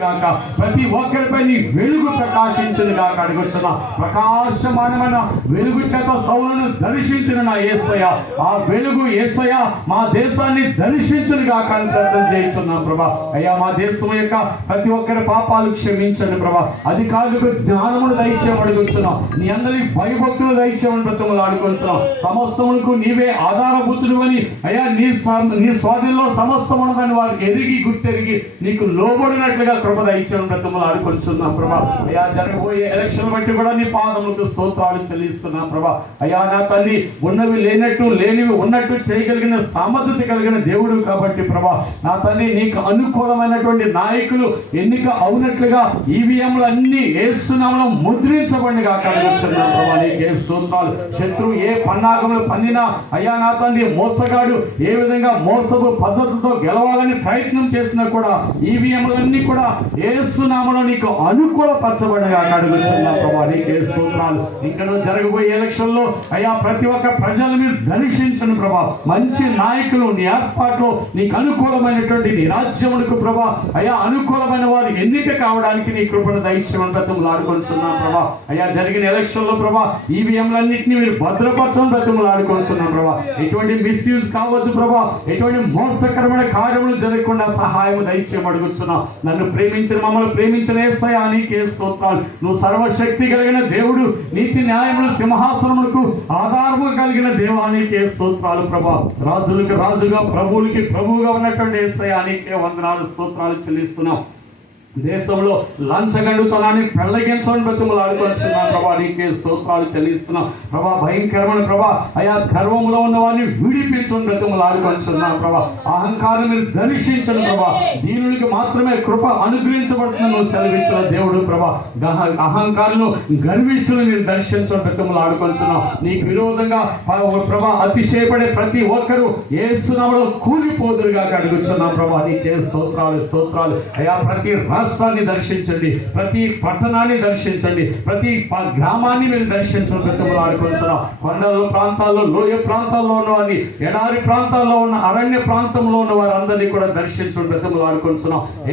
గాక ప్రతి ఒక్కరిపై నీ వెలుగు ప్రకాశించును గాక అడుగుతున్నా. ప్రకాశమానమైన వెలుగు చేత సౌలును దర్శించిన నా యేసయ్య, ఆ వెలుగు యేసయ్య మా దేశాన్ని దర్శించును గాక అని ప్రార్థన చేస్తున్నాం ప్రభా. అయ్యా, మా దేశం యొక్క ప్రతి ఒక్కరి పాపాలు క్షమించండి ప్రభా. అధికారులకు జ్ఞానమును దయచేయమని అడుగుతున్నాం. నీ అందరి భయభక్తులు దయచేయమని బ్రతుములు ఆడుకుంటున్నాం. సమస్తములకు నీవే ఆధారభూతుడు అని అయ్యా, నీ స్వాధీనంలో సమస్తమునని వారికి ఎరిగి గుర్తెరిగి నీకు లోబడినట్లుగా కృప దయచేయమని బ్రతుములు ఆడుకొస్తున్నాం ప్రభా. అయ్యా, జరగబోయే ఎలక్షన్ బట్టి కూడా నీ పాదములకు స్తోత్రాలు చెల్లిస్తున్నాం ప్రభా. అయ్యా, నా తల్లి ఉన్నవి లేనట్టు లేనివి ఉన్నట్టు చేయగలిగిన సామర్థ్యత కలిగిన దేవుడు కాబట్టి ప్రభా, నా తల్లి నీకు అనుకూలమైనటువంటి నాయకులు ఎన్నిక అవునట్లుగా ఈవీఎంలు అన్ని ఏస్తున్నామలో ముద్రించబడి కాక అడుగుతున్నాం ప్రభా. నీకే స్తోత్రాలు. శత్రువు ఏ పన్నాగములు పన్నినా అయ్యా, నా తల్లి మోసగాడు ఏ విధంగా మోసపు పద్ధతులతో గెలవాలని ప్రయత్నం చేసినా కూడా ఈవీఎంలన్నీ కూడా ఏసునామలో నీకు అనుకూలపరచబడిగా అడుగుతున్నాం ప్రభా. నీకే స్తోత్రాలు. ఇంకా జరగబోయే ఎలక్షన్ లో అయ్యా, ప్రతి ఒక్క ప్రజలు మీరు దర్శించను ప్రభా. మంచి నాయకులు నీ ఏర్పాట్లు నీకు అనుకూలమైనటువంటి నీ రాజ్యములకు ప్రభా అయ్యా, అనుకూలమైన వారు ఎన్నిక కావడానికి నీ కృపను దయచేయమని బ్రతుములు ఆడుకొంటున్నాం ప్రభా. అయ్యా, జరిగిన ఎలక్షన్ లో ప్రభా ఈవీఎంలన్నింటినీ మీరు భద్రపరచని బ్రతుములు ఆడుకొంటున్నాం ప్రభా. ఎటువంటి మిస్యూజ్ కావద్దు ప్రభా. ఎటువంటి మోసకరమైన కార్యములు జరగకుండా సహాయం దయచేయమని అడుగుతున్నాం. నన్ను ప్రేమించిన మమ్మల్ని ప్రేమించిన యేసయ్యా, నీకే స్తోత్రాలు. నువ్వు సర్వశక్తి కలిగిన దేవుడు, నీతి న్యాయములు సింహాసనములకు ఆధారము కలిగిన దేవా, నీకే స్తోత్రాలు ప్రభా. రాజులకు రాజుగా ప్రభువులకి ప్రభువుగా ఉన్నటువంటి యేసయ్యా, నీకే వందనాలు స్తోత్రాలు చెల్లిస్తున్నాం. దేశంలో లంచగండుతనాన్ని పెళ్లగించని బ్రతుములు ఆడుకొచ్చున్నాం ప్రభా. నీకే స్తోత్రాలు చెల్లిస్తున్నాం ప్రభా. భయంకరమైన ప్రభా అయా, గర్వంలో ఉన్న వారిని విడిపించని బ్రతుములు ఆడుకొచ్చున్నాం ప్రభా. అహంకారం మీరు దర్శించను ప్రభా. దీనునికి మాత్రమే కృప అనుగ్రహించబడుతున్న సెలవించిన దేవుడు ప్రభా. అహంకారులు గర్విష్ఠులు మీరు దర్శించని బ్రతుములు ఆడుకొచ్చున్నాం. నీకు విరోధంగా ప్రభా అతిశయపడే ప్రతి ఒక్కరూ యేసునామములో కూలిపోదురుగా అడుగుతున్నాం ప్రభా. నీకే స్తోత్రాలు స్తోత్రాలు. అయా, ప్రతి రాష్ట్రాన్ని దర్శించండి, ప్రతి పట్టణాన్ని దర్శించండి, ప్రతి గ్రామాన్ని మీరు దర్శించడం బ్రతుములు ఆడుకుంటున్నాం. కొండల ప్రాంతాల్లో, లోయ ప్రాంతాల్లో ఉన్న వారిని, ఎడారి ప్రాంతాల్లో ఉన్న అరణ్య ప్రాంతంలో ఉన్న వారందరినీ కూడా దర్శించడం బ్రతుములు ఆడుకుంటున్నాం.